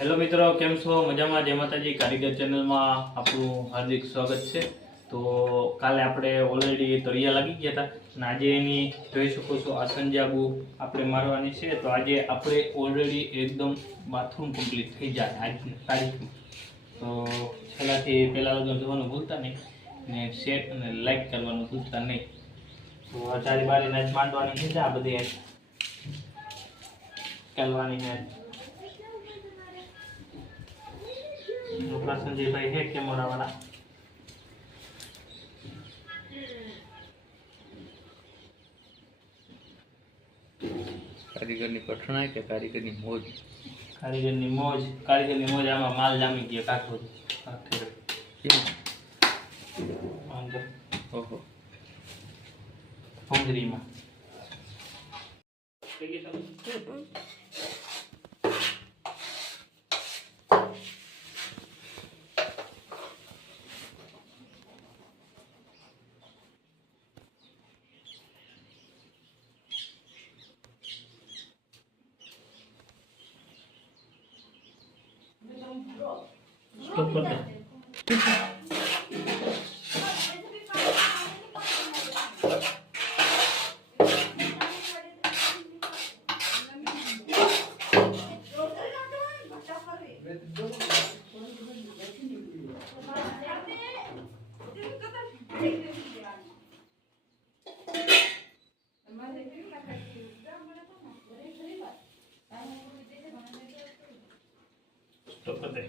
Hello મિત્રો, કેમ છો? મજામાં? જય માતાજી. કારીગર ચેનલમાં આપણું હાર્દિક સ્વાગત છે. તો કાલે આપણે ઓલરેડી તળિયા લાગી ગયા હતા અને આજે એની જોઈ શકો છો આ સંજાબુ આપણે મારવાની છે. તો આજે આપણે ઓલરેડી એકદમ બાથરૂમ કમ્પ્લીટ થઈ જાય આજની તારીખમાં. તો પહેલાંથી પહેલાં લગ્ન જોવાનું ભૂલતા નહીં ને શેર અને લાઈક કરવાનું ભૂલતા નહીં. તો ચારે બારી નાચ માંડવાની છે આ બધી કરવાની છે. संजय है कैमरा वाला कारीगर ની કઠણાઈ કે કારીગર ની મોજ? कारीगर ની મોજ આમાં માલ જામી ગયો કાઠો અંદર ઓહો ફોંદરીમાં स्टॉप कर दे। स्टॉप कर दे।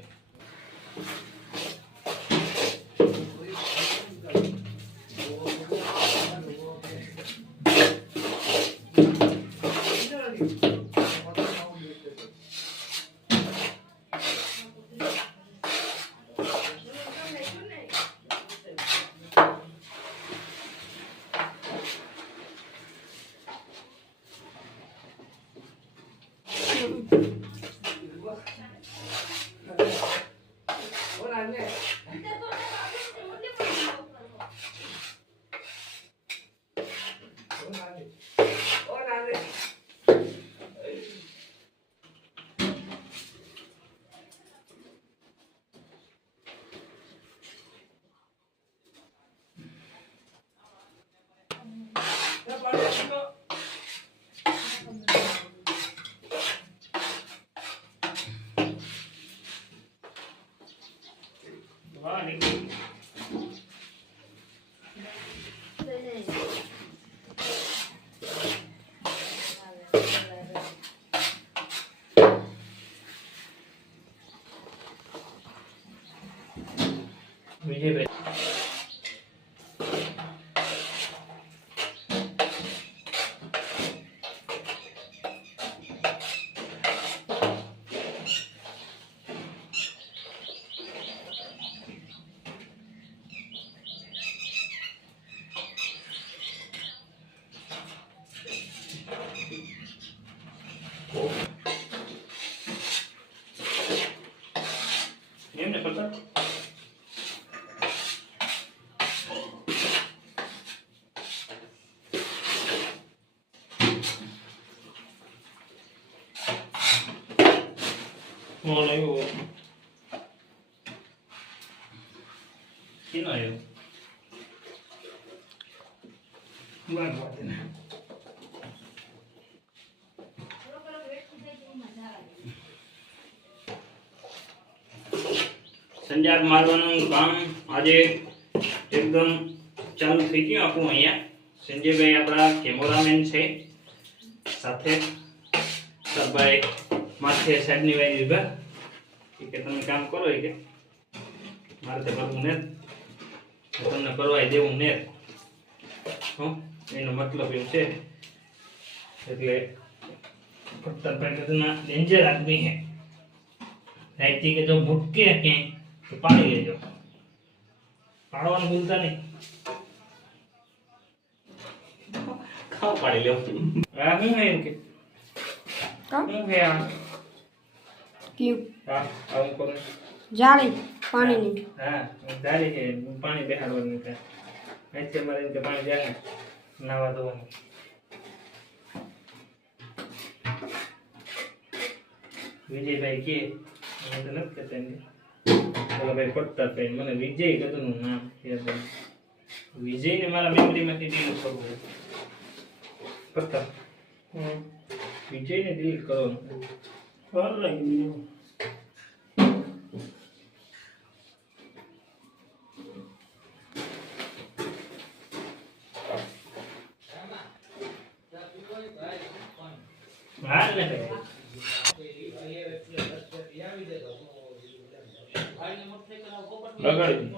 विजय भाई पता नहीं वो किन आयो बात बात है संजाब मारવાનું કામ આજે એકદમ ચાલુ થઈ ગયું આપણું અહીંયા સંજયભાઈ આપણા કેમેરામેન છે સાથે સરભાઈ માથે સાઈડની વાઈ ઉભા કે તમે કામ કરો કે મારે તો કરવું ને તમને કરવાય દેવું ને એનો મતલબ એવું છે એટલે ફક્ત પેટના ડેન્જર આદમી હે રાઈતી કે જો ભૂટકે કે तो पानी लेजो पाड़वान भूलता नहीं खाओ पाड़ी लो आ हूं है इनके का हूं है आ क्यों हां आऊं को जाली पानी नहीं हां जाली है पानी बेहाड़वानी है ऐसे मारे इनके पानी जाने नावा धोने विजय भाई के મને તો નથી કહેતા એમ. બોલો ભાઈ પડતા પેન મને વિજય કદનું નામ યાદ આવ્યું. વિજયને મારા મેમરીમાંથી ડિલીટ કરવું છે. પડતા વિજયને ડિલીટ કરવાનું. વાર લાગી. હા ને ભાઈ લગાડી.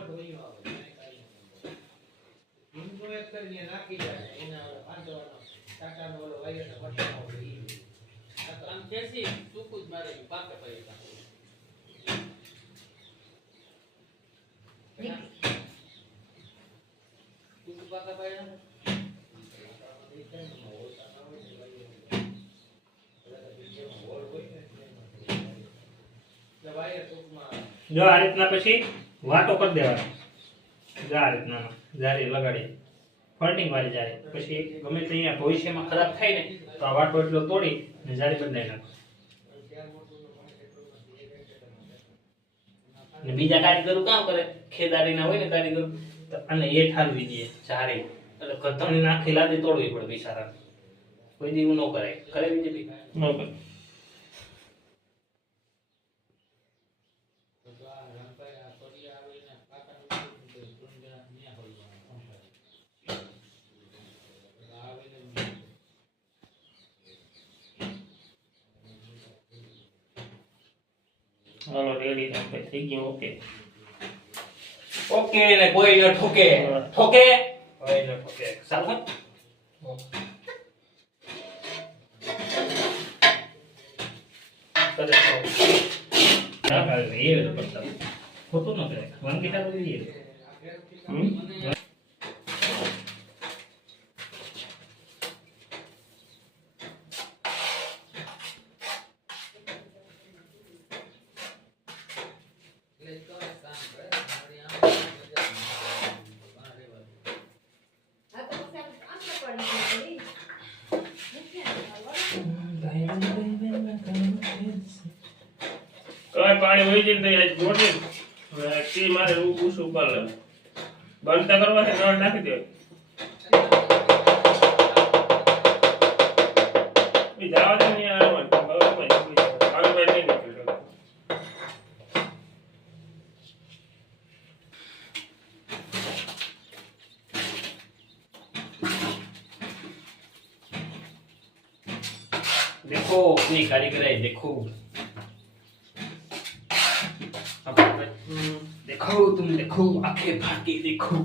જો આ રીતના પછી વાટો કરી દેવાનો. જો આ રીતના જારી લગાડી ફર્ટિંગ વાળી જારી પછી ગમે તે અહીંયા ભવિષ્યમાં ખરાબ થાય ને તો આ વાટો એટલો તોડી ને જારી બદલાઈ નાખો. ને બીજા કારીગરો કામ કરે ખેદારીના હોય ને કારીગરો તો અને એ ઠાલવી દે જારી એટલે કથણી નાખી લાદી તોડવી પડે બિચારા. કોઈ દી એવું ન કરાય. કરે બીજે બી નો કર. હાલો રેડી આપણે થઈ ગયું. ઓકે ઓકે ને કોઈ ન ઠોકે ઠોકે કોઈ ન ઠોકે સારું કરે તો ના કાલે એ પડતા ખોટું ન કરે વાંગી ટાળો જોઈએ. કઈ પાણી વહી જાય તો આજ ગોઠવી હવે આ ટી મારે ઊંચું ઉપર લે બનતા કરવા છે નળ નાખી દે એ જવા દે ને યાર મારું ભાઈ નહીં નીકળ્યો. देखो अपनी कारीगराई देखो. देखो तुम देखो आंखें फाड़ के देखो.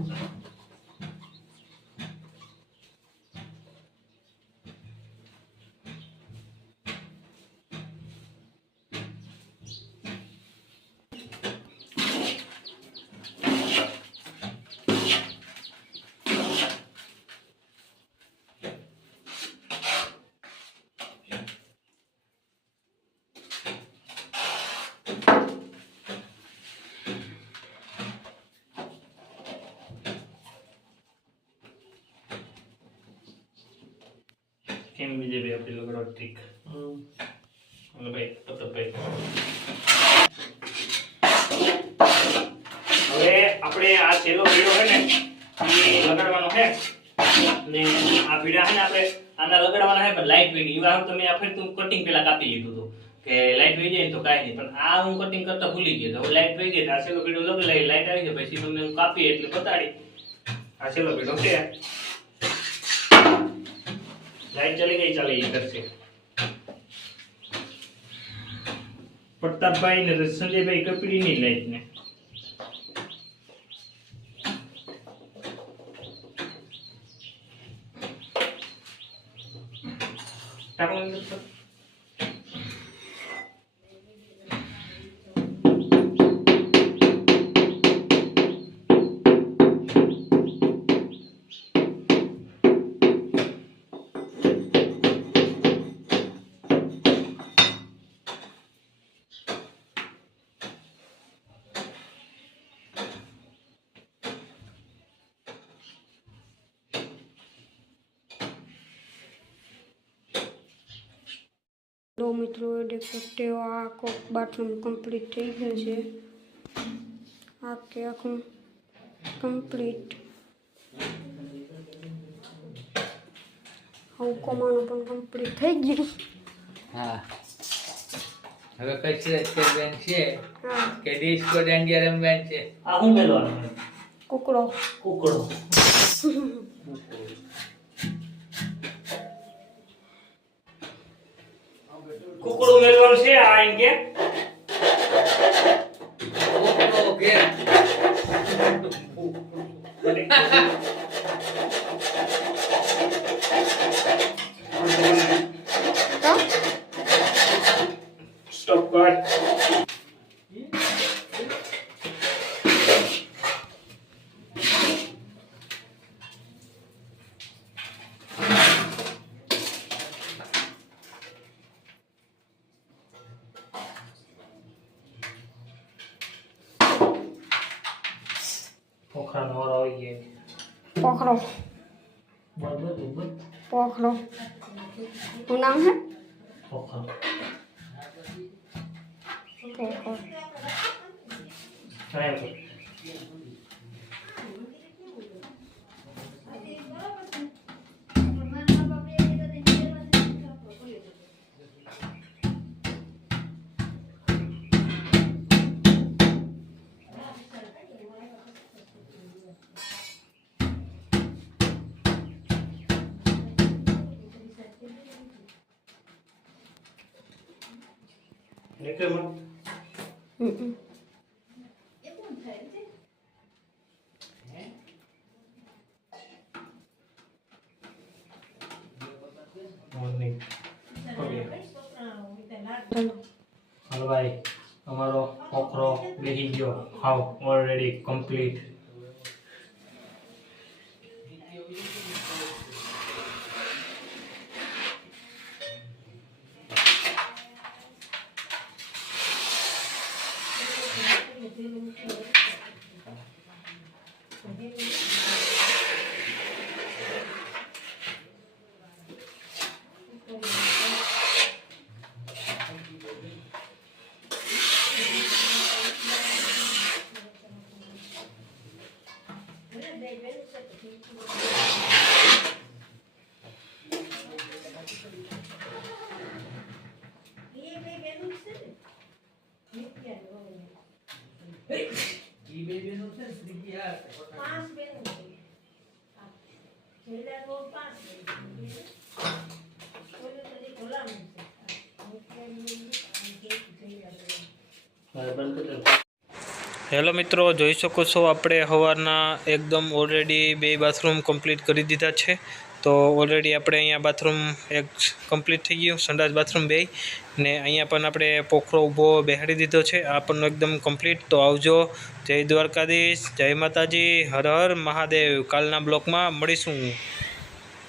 કેમ બીજે બે આપણી લગડો ટ્રીક એટલે ભાઈ તો ભાઈ હવે આપણે આ છેલ્લો ભીડો છે ને એ લગાડવાનો છે ને આ ભીડા છે ને આપણે આના લગાડવાના છે પણ લાઈટ વેગી એવા તમે આ ફેર તું કટિંગ પેલા કાપી લીધું હતું કે લાઈટ વેગી જાય તો કાઈ નહીં પણ આ હું કટિંગ કરતા ભૂલી ગયો તો લાઈટ વેગી આ છેલ્લો ભીડો લગાડી લાઈટ આવી જાય પછી તમને હું કાપી એટલે બતાડી આ છેલ્લો ભીડો છે. लाइट चली गई चले इधर से प्रताप भाई ने संजय भाई कपड़ी नहीं लाइट ने જો મિત્રો દેખ सकते हो આ બાથરૂમ કમ્પ્લીટ થઈ ગયું છે આખે આખું કમ્પ્લીટ આવું કોમાનું પણ કમ્પ્લીટ થઈ ગયું હા હવે કચરત કરવાની છે હા કે ડિસ્કો દાંડિયા રમવાની છે આ શું મેળવાનું કુકડો કુકડો કુકડું મેળવાનું છે આ એમ કે ઓકે સ્ટોપ કર પોખરાનો વારો આવી ગયો પોખરો બધું પોખરો શું નામ છે પોખરો પોખરો કાંઈ નીકળે મોર્નિંગ ઓકે હાલો ભાઈ અમારો પોખરો બેસી ગયો હાવ ઓલરેડી કમ્પ્લીટ હેલો મિત્રો, જોઈ શકો છો આપણે સવારના એકદમ ઓલરેડી 2 બાથરૂમ કમ્પ્લીટ કરી દીધા છે. તો ઓલરેડી આપણે અહીંયા બાથરૂમ એક કમ્પ્લીટ થઈ ગયું, સંડાસ બાથરૂમ 2, ને અહીંયા પણ આપણે પોખરો ઊભો બેહાડી દીધો છે. આ પણ એકદમ કમ્પ્લીટ. તો આવજો. જય દ્વારકાધીશ, જય માતાજી, હર હર મહાદેવ. કાલના બ્લોકમાં મળીશું.